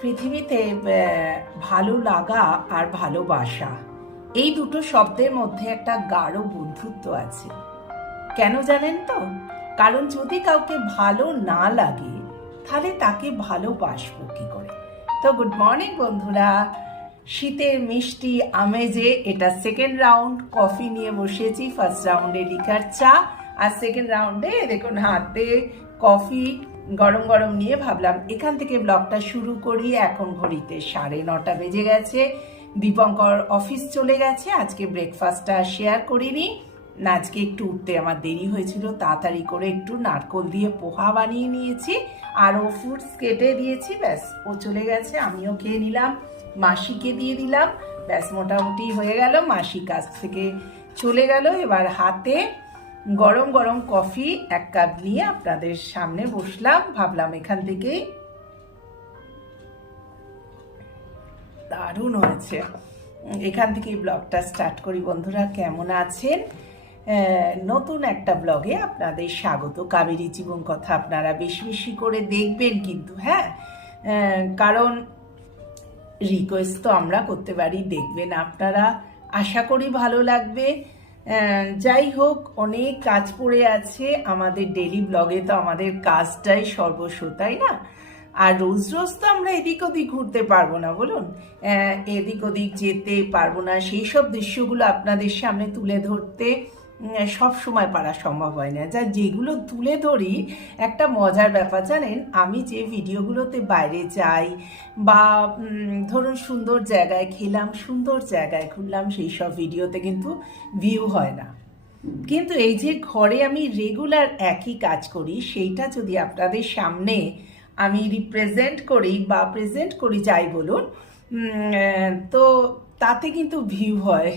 পৃথিবীতে ভালো লাগা আর ভালোবাসা এই দুটো শব্দের মধ্যে একটা গাঢ় বন্ধুত্ব আছে। কেন জানেন তো? কারণ যদি কাউকে ভালো না লাগে তাহলে তাকে ভালোবাসবো কি করে? তো গুড মর্নিং বন্ধুরা, শীতের মিষ্টি আমেজে এটা সেকেন্ড রাউন্ড কফি নিয়ে বসেছি। ফার্স্ট রাউন্ডে লিকার চা আর সেকেন্ড রাউন্ডে দেখুন হাতে কফি গরম গরম নিয়ে ভাবলাম এখান থেকে ব্লগটা শুরু করি। এখন ঘড়িতে 9:30 বেজে গেছে। দীপঙ্কর অফিস চলে গেছে। আজকে ব্রেকফাস্টটা শেয়ার করিনি, আজকে একটু উঠতে আমার দেরি হয়েছিল, তাড়াতাড়ি করে একটু নারকোল দিয়ে পোহা বানিয়ে নিয়েছি আর ও ফ্রুটস কেটে দিয়েছি। ব্যাস ও চলে গেছে, আমিও খেয়ে নিলাম, মাসিকে দিয়ে দিলাম, ব্যাস মোটামুটি হয়ে গেল। মাসি কাছ থেকে চলে গেল, এবার হাতে গরম গরম কফি 1 কাপ নিয়ে আপনাদের সামনে বসলাম। ভাবলাম এখান থেকেই দারুণ হয়েছে, এখান থেকেই ব্লগটা স্টার্ট করি। বন্ধুরা কেমন আছেন? নতুন একটা ব্লগে আপনাদের স্বাগত। কাবেরী জীবন কথা আপনারা বেশি বেশি করে দেখবেন কিন্তু, হ্যাঁ, কারণ রিকোয়েস্ট তো আমরা করতে পারি, দেখবেন আপনারা, আশা করি ভালো লাগবে। যাই হোক, অনেক কাজ পড়ে আছে আমাদের ডেইলি ব্লগে, তো আমাদের কাজটাই সর্বস্ব, তাই না? আর রোজ রোজ তো আমরা এদিক ওদিক ঘুরতে পারবো না, বলুন, এদিক ওদিক যেতে পারবো না। সেই সব দৃশ্যগুলো আপনাদের সামনে তুলে ধরতে সব সময় পারা সম্ভব হয় না। যেগুলো তুলে ধরি একটা মজার ব্যাপার জানেন, আমি যে ভিডিওগুলোতে বাইরে যাই বা ধরুন সুন্দর জায়গায় খেলাম, সুন্দর জায়গায় ঘুরলাম, সেই সব ভিডিওতে কিন্তু ভিউ হয় না। কিন্তু এই যে ঘরে আমি রেগুলার একই কাজ করি, সেইটা যদি আপনাদের সামনে আমি রিপ্রেজেন্ট করি বা প্রেজেন্ট করি যাই বলুন, তো তাতে কিন্তু ভিউ হয়।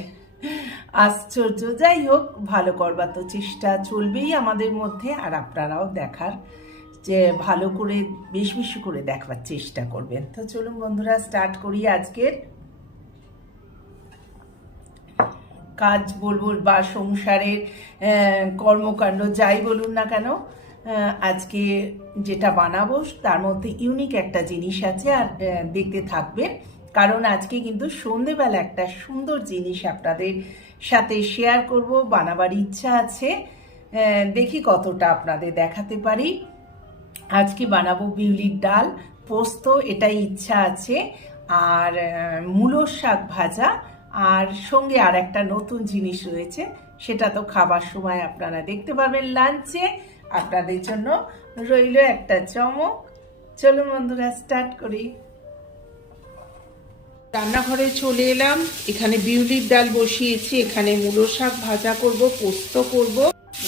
আশ্চর্য। যাই হোক, ভালো করবার তো চেষ্টা চলবেই আমাদের মধ্যে, আর আপনারাও দেখার যে ভালো করে বেশ বেশি করে দেখবার চেষ্টা করবেন। তো চলুন বন্ধুরা স্টার্ট করি আজকের কাজ বলবো বা সংসারের কর্মকাণ্ড যাই বলুন না কেন। আজকে যেটা বানাবো তার মধ্যে ইউনিক একটা জিনিস আছে, আর দেখতে থাকবেন, কারণ আজকে কিন্তু সন্ধেবেলা একটা সুন্দর জিনিস আপনাদের সাথে শেয়ার করব। বানাবার ইচ্ছা আছে, দেখি কতটা আপনাদের দেখাতে পারি। আজকে বানাবো বিউলির ডাল পোস্ত, এটাই ইচ্ছা আছে, আর মূলোর শাক ভাজা, আর সঙ্গে আর একটা নতুন জিনিস রয়েছে, সেটা তো খাবার সময় আপনারা দেখতে পাবেন। লাঞ্চে আপনাদের জন্য রইল একটা চমক। চলুন বন্ধুরা স্টার্ট করি। রান্নাঘরে চলে এলাম, এখানে বিউলির ডাল বসিয়েছি, এখানে মূলো শাক ভাজা করব, পোস্ত করব।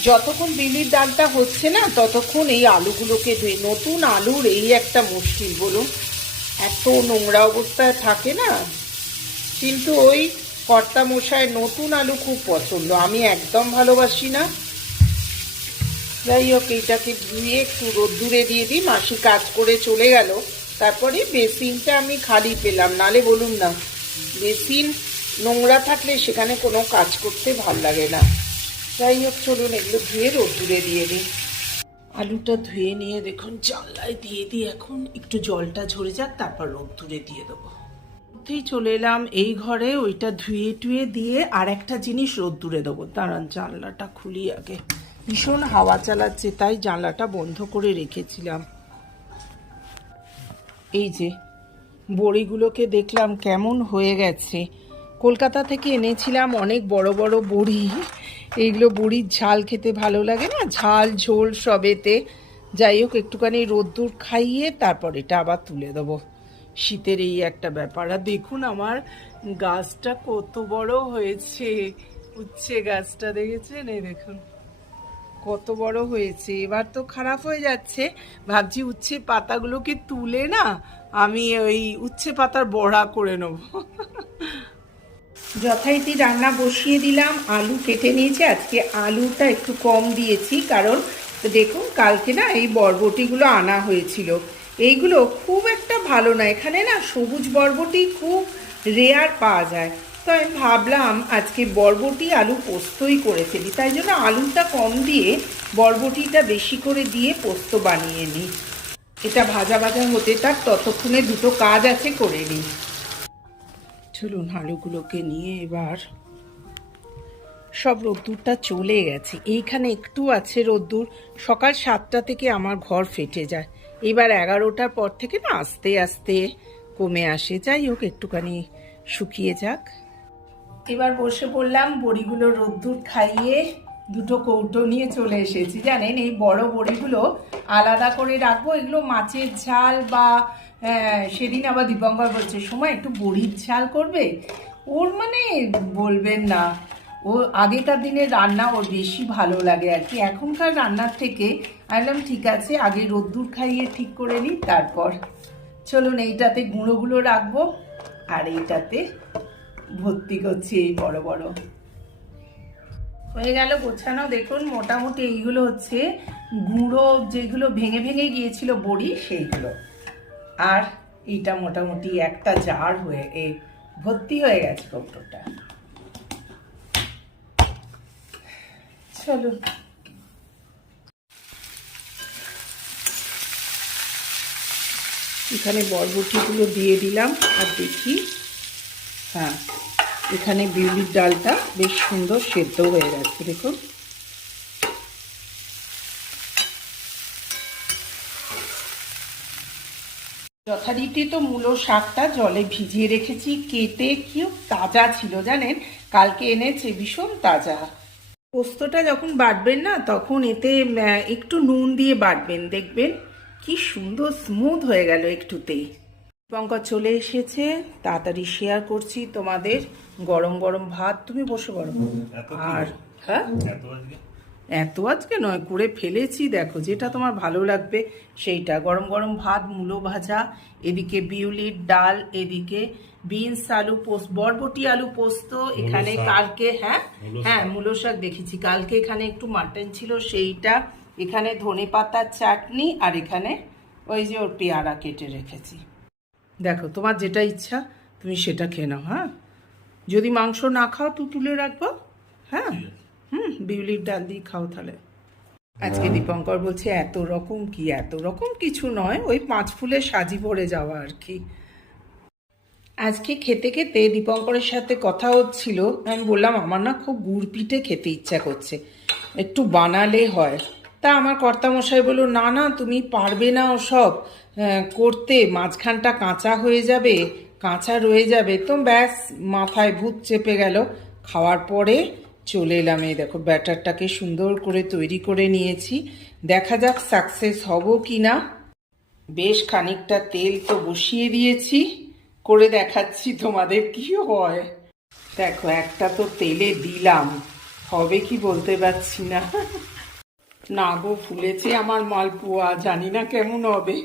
যতক্ষণ বিউলির ডালটা হচ্ছে না ততক্ষণ এই আলুগুলোকে ধুই। নতুন আলুর এই একটা মুশকিল, বলুন, এত নোংরা অবস্থায় থাকে না, কিন্তু ওই কর্তা মশাই নতুন আলু খুব পছন্দ, আমি একদম ভালোবাসি না। যাই হোক, এইটাকে ধুয়ে একটু রোদ্দুরে দিয়ে দিই। মাসি কাজ করে চলে গেল, তারপরে বেসিনটা আমি খালি পেলাম, নালে বলুন না, বেসিন নোংরা থাকলে সেখানে কোনো কাজ করতে ভাল লাগে না। যাই হোক, চলুন এগুলো ধুয়ে রোদ্দুরে দিয়ে দিই। আলুটা ধুয়ে নিয়ে দেখুন জানলায় দিয়ে দিই, এখন একটু জলটা ঝরে যাক, তারপর রোদ্দুরে দিয়ে দেবো। চলে এলাম এই ঘরে, ওইটা ধুয়ে টুয়ে দিয়ে আর একটা জিনিস রোদ্দুরে দেবো। দাঁড়ান জানলাটা খুলি আগে, ভীষণ হাওয়া চালাচ্ছে তাই জানলাটা বন্ধ করে রেখেছিলাম। এই যে বড়িগুলোকে দেখলাম কেমন হয়ে গেছে, কলকাতা থেকে এনেছিলাম অনেক বড় বড় বড়ি। এইগুলো বড়ির ঝাল খেতে ভালো লাগে না, ঝাল ঝোল সবেতে। যাই হোক, একটুখানি রোদ্দুর খাইয়ে তারপর এটা আবার তুলে দেবো। শীতের এই একটা ব্যাপার। আর দেখুন আমার গাছটা কত বড় হয়েছে, উচ্ছে গাছটা দেখেছেন? এই দেখুন কত বড় হয়েছে। এবার তো খারাপ হয়ে যাচ্ছে, ভাবছি উচ্ছে পাতাগুলোকে তুলে না আমি ওই উচ্ছে পাতার বড়া করে নেব। যথারীতি রান্না বসিয়ে দিলাম, আলু কেটে নিয়েছি। আজকে আলুটা একটু কম দিয়েছি, কারণ দেখুন কালকে না এই বরবটিগুলো আনা হয়েছিল, এইগুলো খুব একটা ভালো না, এখানে না সবুজ বরবটি খুব রেয়ার পাওয়া যায়। তো আমি ভাবলাম আজকে বরবটি আলু পোস্তই করে ফেলি, তাই জন্য আলুটা কম দিয়ে বরবটিটা বেশি করে দিয়ে পোস্ত বানিয়ে নিই। এটা ভাজা ভাজা হতে থাক, ততক্ষণে দুটো কাজ আছে করে নিই। চলুন আলুগুলোকে নিয়ে এবার সব রোদ্দুরটা চলে গেছে, এইখানে একটু আছে রোদ্দুর। সকাল 7টা থেকে আমার ঘর ফেটে যায়, এবার 11টার পর থেকে না আস্তে আস্তে কমে আসে। যাই হোক, একটুখানি শুকিয়ে যাক। এবার বসে পড়লাম, বড়িগুলো রোদ্দুর খাইয়ে দুটো কৌটো নিয়ে চলে এসেছি। জানেন, এই বড় বড়িগুলো আলাদা করে রাখবো, এগুলো মাছের ঝাল বা সেদিন আবার দীপঙ্কর বলছে সময় একটু বড়ির ঝাল করবে। ওর মানে বলবেন না, ও আগেকার দিনের রান্না ওর বেশি ভালো লাগে আর কি, এখনকার রান্নার থেকে। বললাম ঠিক আছে, আগে রোদ্দুর খাইয়ে ঠিক করে নিই, তারপর চলুন এইটাতে গুঁড়োগুলো রাখবো আর এইটাতে ভর্তি করছি এই বড় বড়। হয়ে গেল গোছানো। দেখুন মোটামুটি এইগুলো হচ্ছে গুঁড়ো, যেগুলো ভেঙে ভেঙে গিয়েছিল বড়ি সেইগুলো। আর এইটা মোটামুটি একটা জার হয়ে ভর্তি হয়ে গেছে কৌটোটা। চলো এখানে বরবটিগুলো দিয়ে দিলাম আর দেখি, হ্যাঁ এখানে বিউলির ডালটা বেশ সুন্দর সেদ্ধ হয়ে গেছে। দেখুন যথারীতি তো মূলো শাকটা জলে ভিজিয়ে রেখেছি, কেটে কি তাজা ছিল জানেন, কালকে এনেছে, ভীষণ তাজা। পোস্তটা যখন বাটবেন না তখন এতে একটু নুন দিয়ে বাটবেন, দেখবেন কি সুন্দর স্মুথ হয়ে গেল একটুতেই। দীপঙ্কর চলে এসেছে, তাড়াতাড়ি শেয়ার করছি তোমাদের গরম গরম ভাত। তুমি বসে পড়ো। আর হ্যাঁ, এত আজকে নয়, করে ফেলেছি, দেখো যেটা তোমার ভালো লাগবে সেইটা। গরম গরম ভাত, মূলো ভাজা, এদিকে বিউলির ডাল, এদিকে বিনস আলু পোস্ত, বরবটি আলু পোস্ত। এখানে কালকে হ্যাঁ মূলো শাক দেখেছি, কালকে এখানে একটু মাটন ছিল সেইটা। এখানে ধনে পাতার চাটনি, আর এখানে ওই যে ওর পেয়ারা কেটে রেখেছি। দেখো তোমার যেটা ইচ্ছা তুমি সেটা খেয়ে নাও। হ্যাঁ, যদি মাংস না খাও তো তুলে রাখবো। হ্যাঁ বিউলির ডাল দিয়ে খাও তাহলে। আজকে দীপঙ্কর বলছে এত রকম কি, এত রকম কিছু নয়, ওই 5 ফুলের সাজি পড়ে যাওয়া আর কি। আজকে খেতে খেতে দীপঙ্করের সাথে কথা হচ্ছিল, আমি বললাম আমার না খুব গুড় পিঠে খেতে ইচ্ছা করছে, একটু বানালে হয়। তা আমার কর্তামশাই বলল না না তুমি পারবে না ওসব করতে, মাঝখানটা কাঁচা হয়ে যাবে, কাঁচা রয়ে যাবে। তো ব্যাস মাথায় ভূত চেপে গেল। খাওয়ার পরে চলে এলাম, এই দেখো ব্যাটারটাকে সুন্দর করে তৈরি করে নিয়েছি, দেখা যাক সাকসেস হব কি না। বেশ খানিকটা তেল তো বসিয়ে দিয়েছি, করে দেখাচ্ছি তোমাদের কি হয়। দেখো একটা তো তেলে দিলাম, হবে কি বলতে পারছি না। না গো, ফুলেছে আমার মালপোয়া, জানি না কেমন হবে।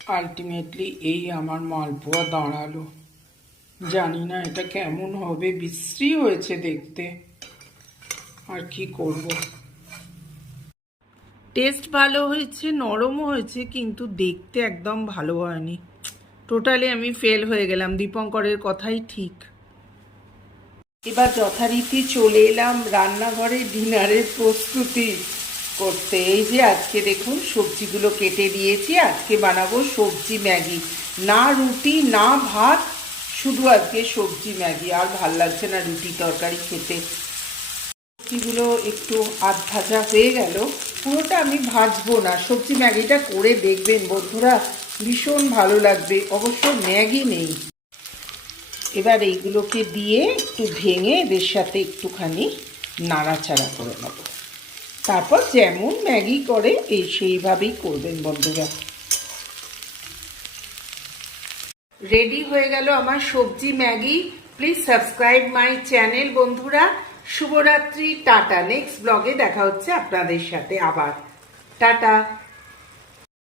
আলটিমেটলি এই আমার মালপোয়া দাঁড়ালো, জানি না এটা কেমন হবে, বিশ্রী হয়েছে দেখতে, আর কি করব। টেস্ট ভালো হয়েছে, নরমও হয়েছে, কিন্তু দেখতে একদম ভালো হয়নি। টোটালি আমি ফেল হয়ে গেলাম, দীপঙ্করের কথাই ঠিক। এবার যথারীতি চলে এলাম রান্নাঘরে ডিনারের প্রস্তুতি করতে। এই যে আজকে দেখুন সবজিগুলো কেটে দিয়েছি, আজকে বানাবো সবজি ম্যাগি, না রুটি না ভাত, শুধু আজকে সবজি ম্যাগি। আর ভাল লাগছে না রুটি তরকারি খেতে। সবজিগুলো একটু আধ ভাজা হয়ে গেল, পুরোটা আমি ভাজবো না। সবজি ম্যাগিটা করে দেখবেন বন্ধুরা, ভীষণ ভালো লাগবে। অবশ্য ম্যাগি নেই। এবার এইগুলোকে দিয়ে একটু ভেঙে এদের সাথে একটুখানি নাড়াচাড়া করে নেব, তারপর যেমন ম্যাগি করে সেইভাবেই করবেন বন্ধুরা। রেডি হয়ে গেল আমার সবজি Maggi. Please subscribe my channel বন্ধুরা। শুভরাত্রি, টাটা। নেক্সট ব্লগে দেখা হচ্ছে আপনাদের সাথে আবার, টাটা।